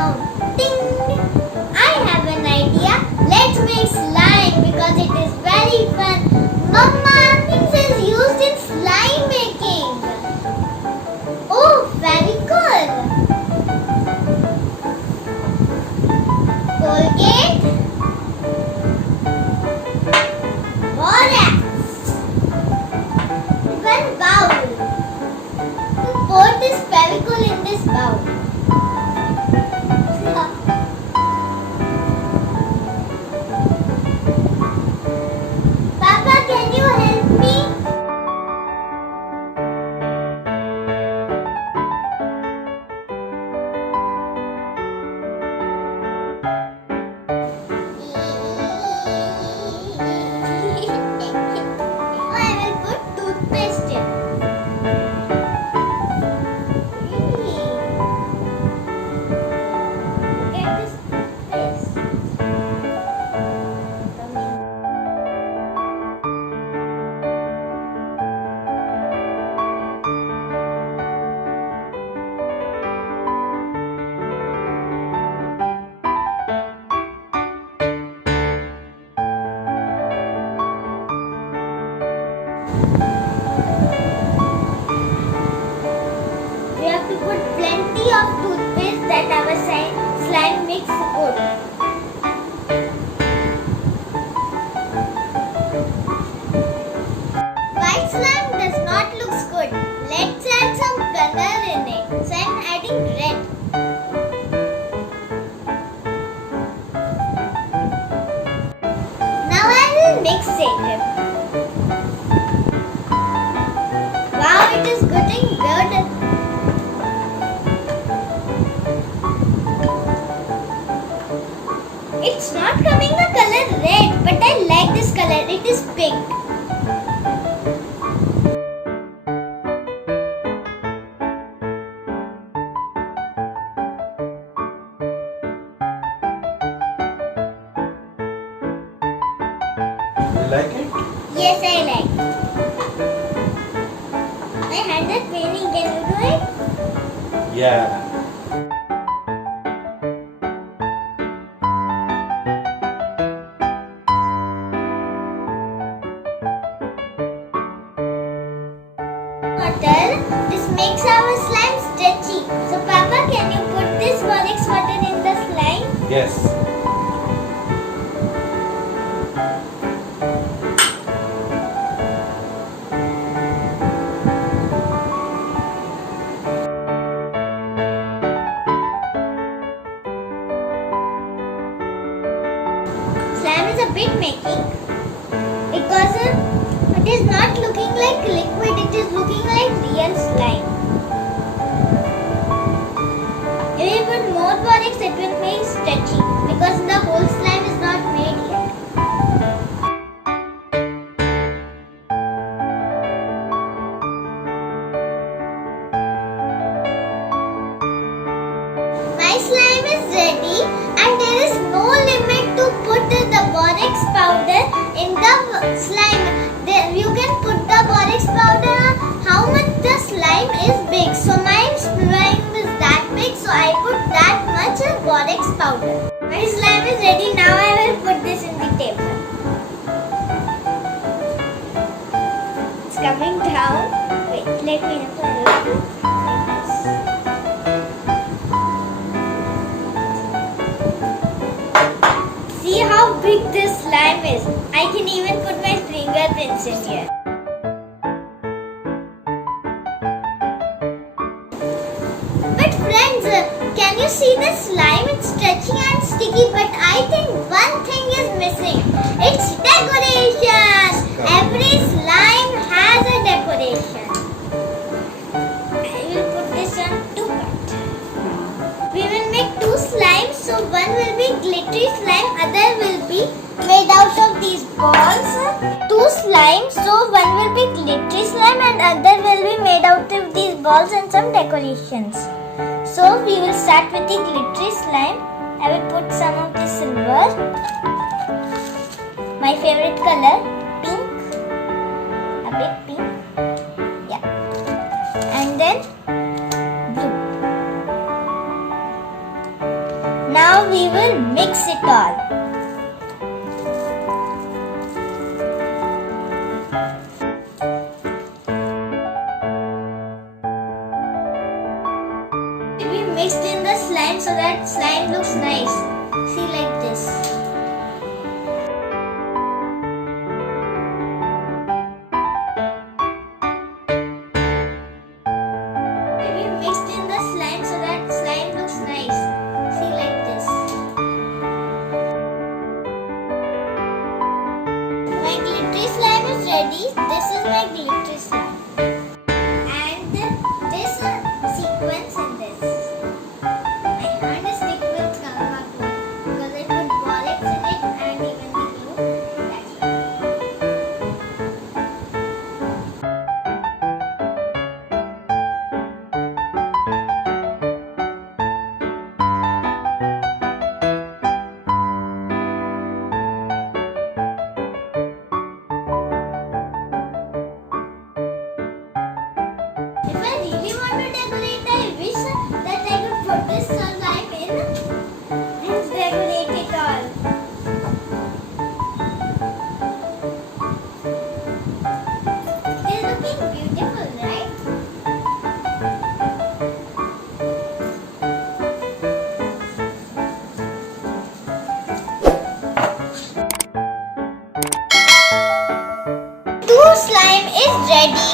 sound. Ding! I have an idea. Let's make slime because it is very fun. Mama, this is used in slime making. Oh, Fevicol, Colgate, Borax. One bowl. To pour this Fevicol in this bowl. Papa, can you help me? I will put toothpaste in. Look at this toothpaste. We have to put plenty of toothpaste that our slime makes good. White slime does not look good. Let's add some color in it. So I'm adding red. Now I will mix it. Wow, it is getting good. It's not coming the color red, but I like this color. It is pink. You like it? Yes, I like. My hand is paining. Can you do it? Yeah. Water. This makes our slime stretchy. So, Papa, can you put this Borax water in the slime? Yes. Slime is a bit making because it is not looking like liquid, it is looking like real slime. If you put more Borax, it will make stretchy because the whole slime is not made yet. My slime is ready and there is no limit to put the Borax powder in the slime. You can put the Borax powder how much the slime is big. So my slime is that big, so I put that much Borax powder. My slime is ready. Now I will put this in the table. It's coming down. Wait, let me put it like this. See how big this slime is. I can even put my fingerprints in here. But friends, can you see the slime? It's stretchy and sticky, but I think one thing is missing. It's decoration. Every slime has a decoration. I will put this on two parts. We will make two slimes, so one will be glittery slime, other will be made out of these balls. Two slimes, so one will be glittery slime and other will be made out of these balls and some decorations. So we will start with the glittery slime. I will put some of the silver, my favorite color, pink, a bit pink, yeah, and then blue. that slime looks nice. See, like this. We mixed in the slime so that slime looks nice. See, like this. My glittery slime is ready. This is my glittery slime. And this sequence in this. My hand is thick with Karma glue because I put Borax in it and even the glue. That's why. If I really want to decorate, I wish that I could put this slime in and decorate it all. It is looking beautiful, right? Two slime is ready.